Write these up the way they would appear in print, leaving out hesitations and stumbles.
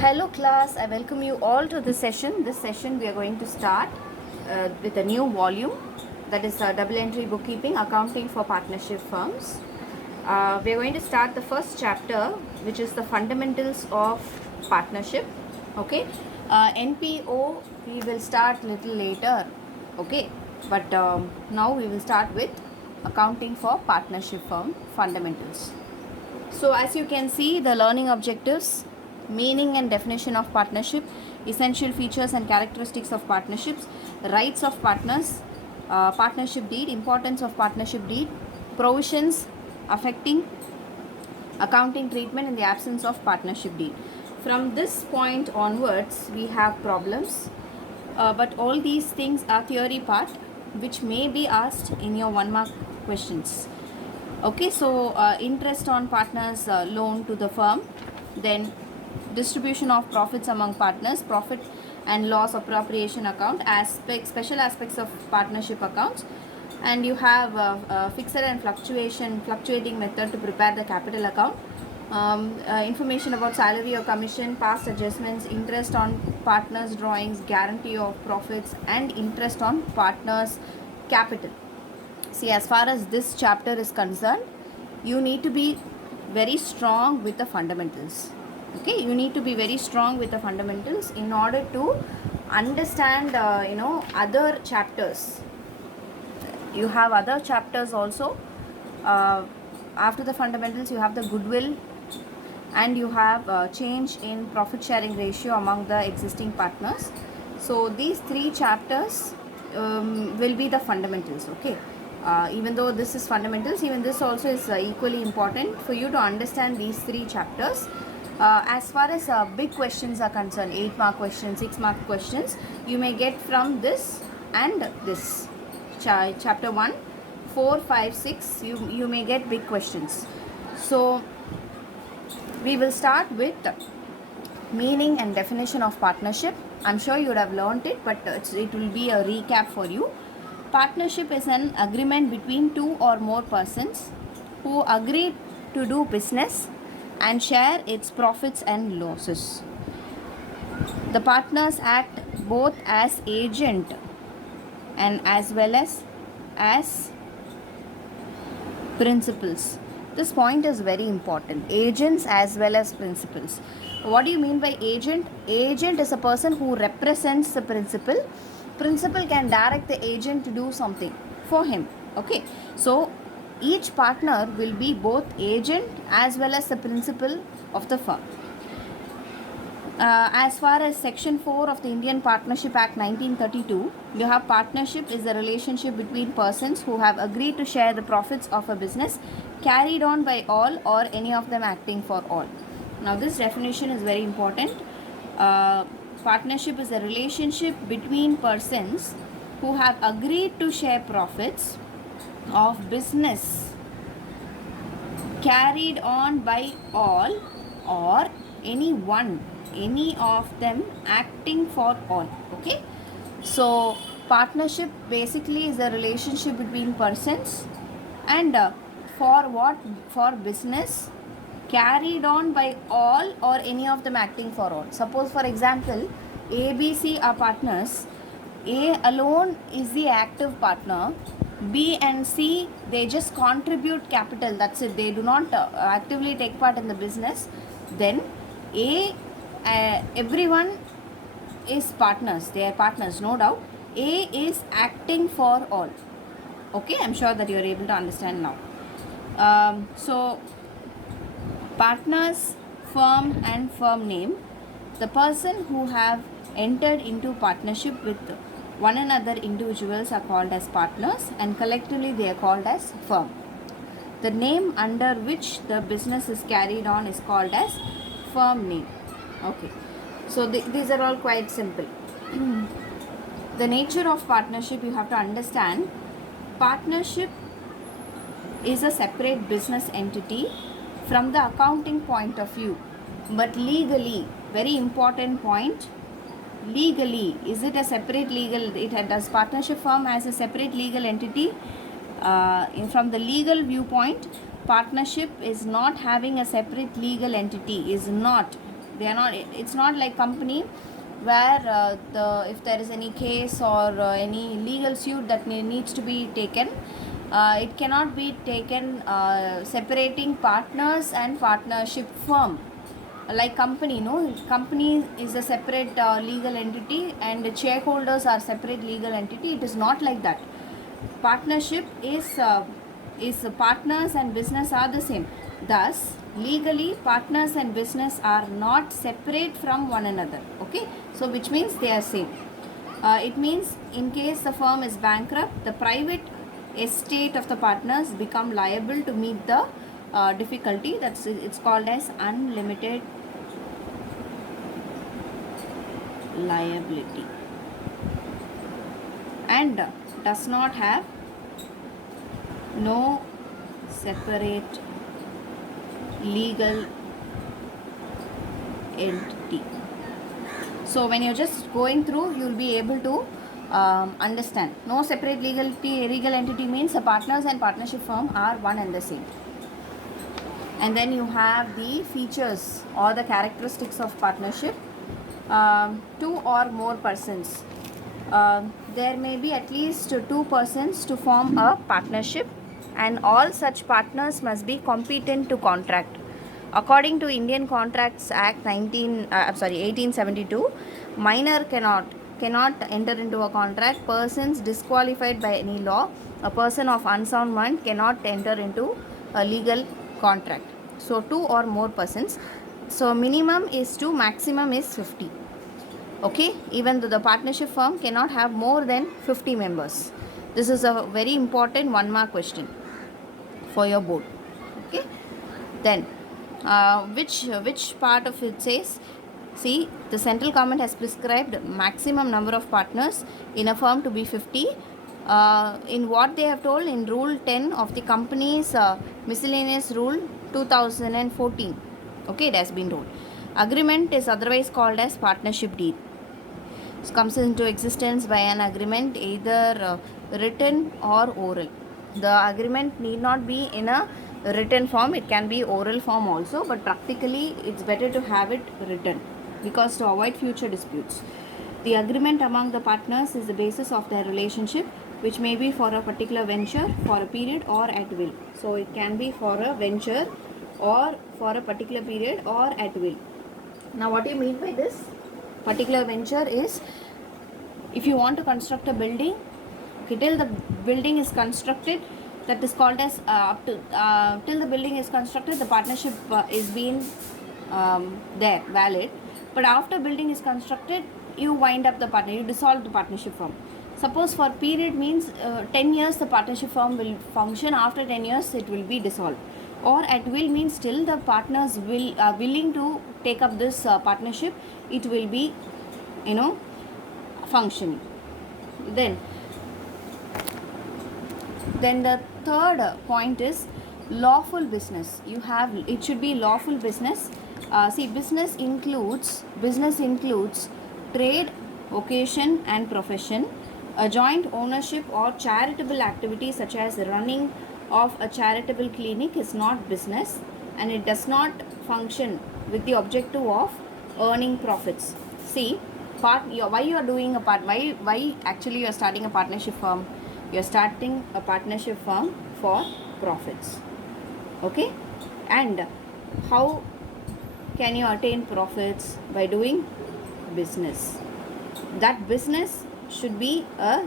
Hello class, I welcome you all to this session. This session we are going to start with a new volume, that is double entry bookkeeping, accounting for partnership firms. We are going to start the first chapter, which is the fundamentals of partnership. Okay, NPO we will start little later. Okay, but now we will start with accounting for partnership firm fundamentals. So as you can see, the learning objectives, meaning and definition of partnership, essential features and characteristics of partnerships, rights of partners, partnership deed, importance of partnership deed, provisions affecting accounting treatment in the absence of partnership deed. From this point onwards, we have problems, but all these things are theory part which may be asked in your 1 mark questions. Okay, so interest on partners loan to the firm, then distribution of profits among partners, profit and loss appropriation account, special aspects of partnership accounts, and you have fixed and fluctuating method to prepare the capital account, information about salary or commission, past adjustments, interest on partners drawings, guarantee of profits, and interest on partners capital. See, as far as this chapter is concerned, you need to be very strong with the fundamentals. Okay, you need to be very strong with the fundamentals in order to understand other chapters. You have other chapters also. After the fundamentals, you have the goodwill, and you have change in profit sharing ratio among the existing partners. So these three chapters will be the fundamentals. Okay, even though this is fundamentals, even this also is equally important for you to understand these three chapters. As far as big questions are concerned, 8 mark questions, 6 mark questions, you may get from this and this. Chapter 1, 4, 5, 6, you may get big questions. So we will start with meaning and definition of partnership. I'm sure you would have learnt it, but it will be a recap for you. Partnership is an agreement between two or more persons who agree to do business and share its profits and losses. The partners act both as agent and as well as principals. This point is very important. Agents as well as principals. What do you mean by agent? Agent is a person who represents the principal. Principal can direct the agent to do something for him. Okay, so each partner will be both agent as well as the principal of the firm. As far as Section 4 of the Indian Partnership Act 1932, you have partnership is a relationship between persons who have agreed to share the profits of a business carried on by all or any of them acting for all. Now this definition is very important. Partnership is a relationship between persons who have agreed to share profits of business carried on by all or any of them acting for all. Okay, so partnership basically is a relationship between persons, and for business carried on by all or any of them acting for all. Suppose for example, A, B, C are partners. A alone is the active partner. B and C, they just contribute capital, that's it, they do not actively take part in the business. Then A, everyone is partners, they are partners, no doubt. A is acting for all. Okay, I'm sure that you are able to understand now. So partners, firm and firm name. The person who have entered into partnership with one another individuals are called as partners, and collectively they are called as firm. The name under which the business is carried on is called as firm name. Okay, so these are all quite simple. The nature of partnership you have to understand. Partnership is a separate business entity from the accounting point of view, but legally, very important point, legally, is it a separate legal, does partnership firm as a separate legal entity? From the legal viewpoint, partnership is not having a separate legal entity, is not. They are not. It's not like company where if there is any case or any legal suit that needs to be taken, it cannot be taken separating partners and partnership firm. Like company, no, company is a separate legal entity and the shareholders are separate legal entity. It is not like that. Partnership is partners and business are the same. Thus legally partners and business are not separate from one another. Okay, so which means they are same. It means in case the firm is bankrupt, the private estate of the partners become liable to meet the difficulty. It's called as unlimited liability and does not have no separate legal entity. So when you're just going through, you'll be able to understand. No separate legal entity means the partners and partnership firm are one and the same. And then you have the features or the characteristics of partnership. Two or more persons. There may be at least two persons to form a partnership, and all such partners must be competent to contract. According to Indian Contracts Act 1872, minor cannot enter into a contract. Persons disqualified by any law, a person of unsound mind cannot enter into a legal contract. So two or more persons. So minimum is 2, maximum is 50. Okay, even though the partnership firm cannot have more than 50 members. This is a very important 1 mark question for your board. Okay, then which part of it says, see, the central government has prescribed maximum number of partners in a firm to be 50. In what they have told in rule 10 of the company's miscellaneous rule 2014. Okay, it has been told. Agreement is otherwise called as partnership deed. It comes into existence by an agreement, either written or oral. The agreement need not be in a written form, it can be oral form also, but practically it's better to have it written because to avoid future disputes. The agreement among the partners is the basis of their relationship, which may be for a particular venture, for a period, or at will. So it can be for a venture or for a particular period or at will. Now what do you mean by this? Particular venture is if you want to construct a building, okay, till the building is constructed, that is called as till the building is constructed, the partnership is being there valid. But after building is constructed, you wind up the partner, you dissolve the partnership firm. Suppose for period means 10 years the partnership firm will function. After 10 years it will be dissolved. Or at will means still the partners will willing to take up this partnership, it will be functioning. Then the third point is lawful business. It should be lawful business. See, business includes trade, vocation and profession. A joint ownership or charitable activity such as running of a charitable clinic is not business, and it does not function with the objective of earning profits. See, why you are doing a part? Why actually you are starting a partnership firm? You are starting a partnership firm for profits. Okay, and how can you attain profits? By doing business. That business should be a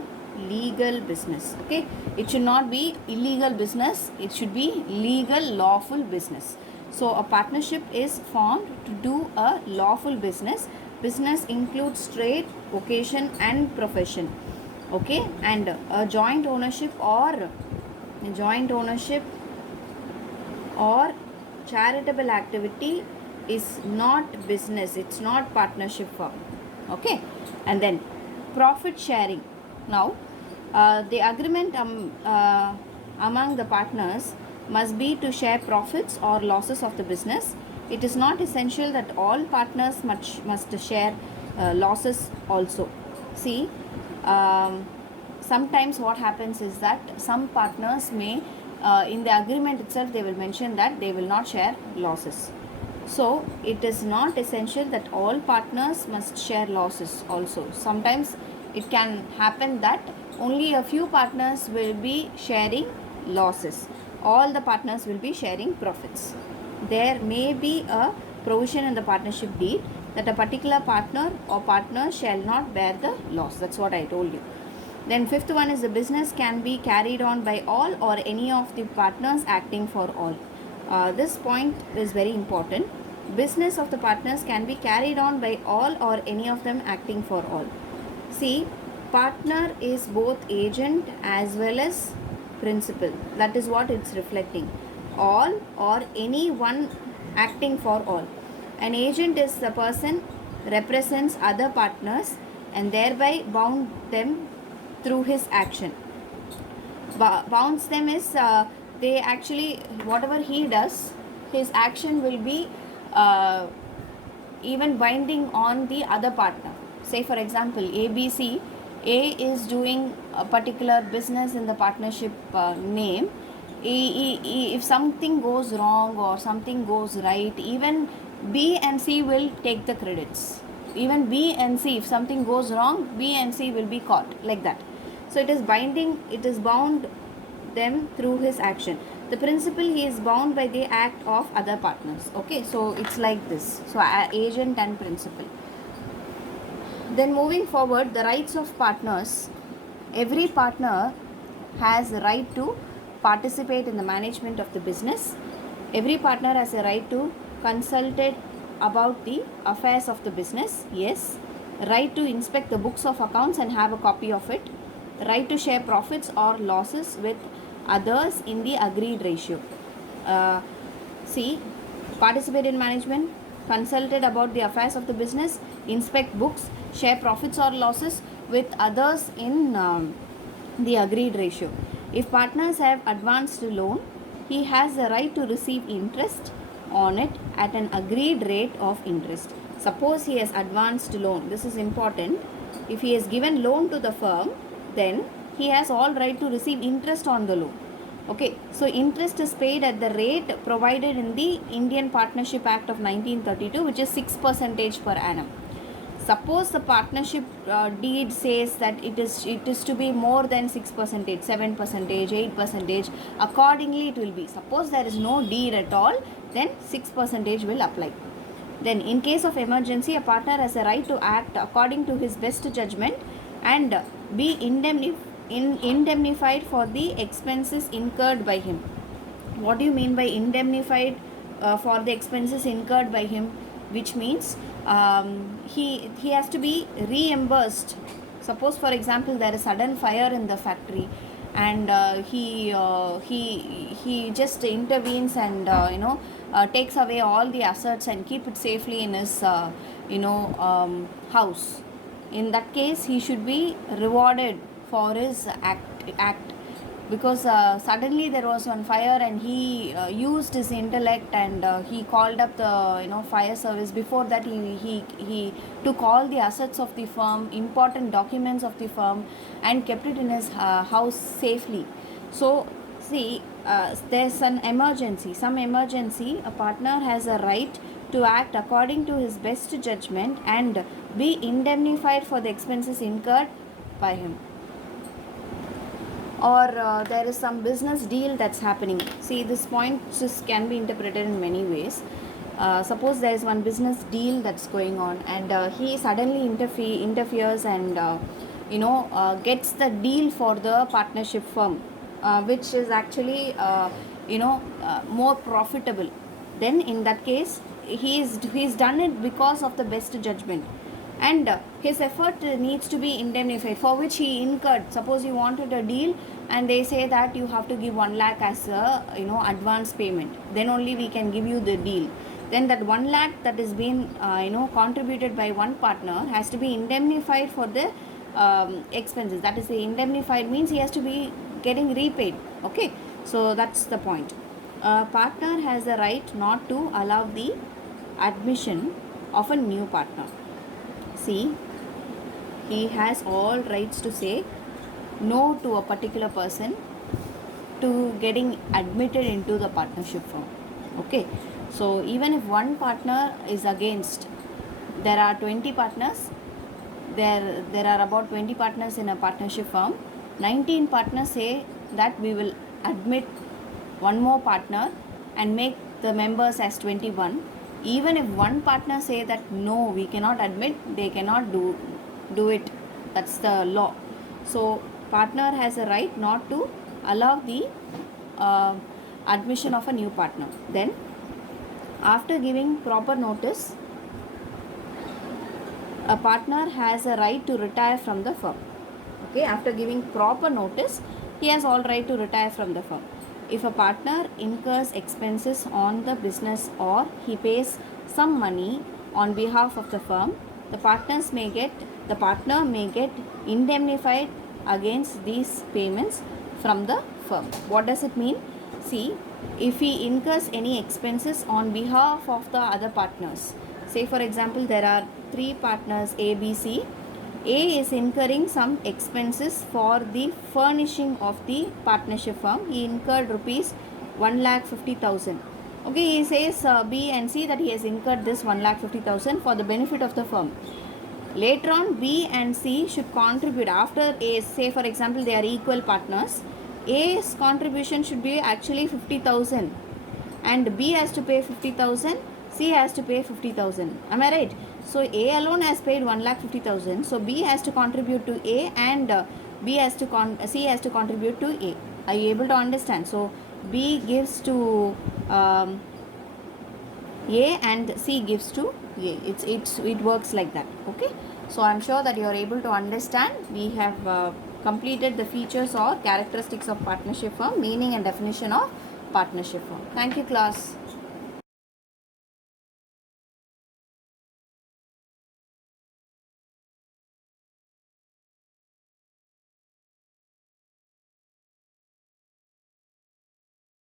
legal business. Okay, it should not be illegal business, it should be legal lawful business. So a partnership is formed to do a lawful business. Business includes trade, vocation and profession. Okay, and a joint ownership or charitable activity is not business, it's not partnership firm. Okay, and then profit sharing. Now the agreement among the partners must be to share profits or losses of the business. It is not essential that all partners must share losses also. See, sometimes what happens is that some partners may in the agreement itself they will mention that they will not share losses. So it is not essential that all partners must share losses also. Sometimes it can happen that only a few partners will be sharing losses. All the partners will be sharing profits. There may be a provision in the partnership deed that a particular partner or partners shall not bear the loss. That's what I told you. Then fifth one is the business can be carried on by all or any of the partners acting for all. This point is very important. Business of the partners can be carried on by all or any of them acting for all. See, partner is both agent as well as principal. That is what it's reflecting. All or any one acting for all. An agent is the person represents other partners and thereby bound them through his action. Bounds them is they actually, whatever he does, his action will be uh, even binding on the other partner. Say for example, ABC, A is doing a particular business in the partnership name. If something goes wrong or something goes right, even B and C will take the credits. Even B and C, if something goes wrong, B and C will be caught, like that. So it is binding, it is bound them through his action. The principal, he is bound by the act of other partners. Okay, so it's like this. So agent and principal. Then moving forward, the rights of partners. Every partner has a right to participate in the management of the business. Every partner has a right to consult it about the affairs of the business. Yes. Right to inspect the books of accounts and have a copy of it. Right to share profits or losses with others in the agreed ratio. See, participate in management, consulted about the affairs of the business, inspect books, share profits or losses with others in the agreed ratio. If partners have advanced loan, he has the right to receive interest on it at an agreed rate of interest. Suppose he has advanced loan, this is important. If he has given loan to the firm, then he has all right to receive interest on the loan. Okay, so interest is paid at the rate provided in the Indian Partnership Act of 1932, which is 6% per annum. Suppose the partnership deed says that it is to be more than 6%, 7%, 8%. Accordingly, it will be. Suppose there is no deed at all, then 6% will apply. Then, in case of emergency, a partner has a right to act according to his best judgment and be indemnified for the expenses incurred by him. What do you mean by indemnified for the expenses incurred by him? Which means he has to be reimbursed. Suppose for example there is sudden fire in the factory and he just intervenes and takes away all the assets and keep it safely in his house. In that case he should be rewarded for his act because suddenly there was one fire and he used his intellect and he called up the fire service. Before that he took all the assets of the firm, important documents of the firm, and kept it in his house safely. So see, there's some emergency, a partner has a right to act according to his best judgment and be indemnified for the expenses incurred by him. Or there is some business deal that's happening. See, this point just can be interpreted in many ways. Suppose there is one business deal that's going on and he suddenly interferes and gets the deal for the partnership firm, which is actually more profitable. Then in that case he's done it because of the best judgment, and his effort needs to be indemnified for which he incurred. Suppose you wanted a deal and they say that you have to give 1 lakh as a advance payment, then only we can give you the deal. Then that 1 lakh that is being contributed by one partner has to be indemnified for the expenses. That is, the indemnified means he has to be getting repaid. Okay, so that's the point. A partner has the right not to allow the admission of a new partner. See, he has all rights to say no to a particular person to getting admitted into the partnership firm. Okay, so even if one partner is against, there are 20 partners, there are about 20 partners in a partnership firm. 19 partners say that we will admit one more partner and make the members as 21. Even if one partner say that no, we cannot admit, they cannot do it. That's the law. So partner has a right not to allow the uh, admission of a new partner. Then after giving proper notice, a partner has a right to retire from the firm. Okay, after giving proper notice, he has all right to retire from the firm. If a partner incurs expenses on the business or he pays some money on behalf of the firm, the partner may get indemnified against these payments from the firm. What does it mean? See, if he incurs any expenses on behalf of the other partners, say for example there are 3 partners A, B, C. A is incurring some expenses for the furnishing of the partnership firm. He incurred rupees 1,50,000. Okay, he says B and C that he has incurred this 1,50,000 for the benefit of the firm. Later on, B and C should contribute after A. Say for example they are equal partners. A's contribution should be actually 50,000 and B has to pay 50,000, C has to pay 50,000. Am I right? So A alone has paid 1,50,000. So B has to contribute to A and C has to contribute to A. Are you able to understand? So B gives to A and C gives to A. It works like that. Okay. So I'm sure that you are able to understand. We have completed the features or characteristics of partnership firm, meaning and definition of partnership firm. Thank you, class.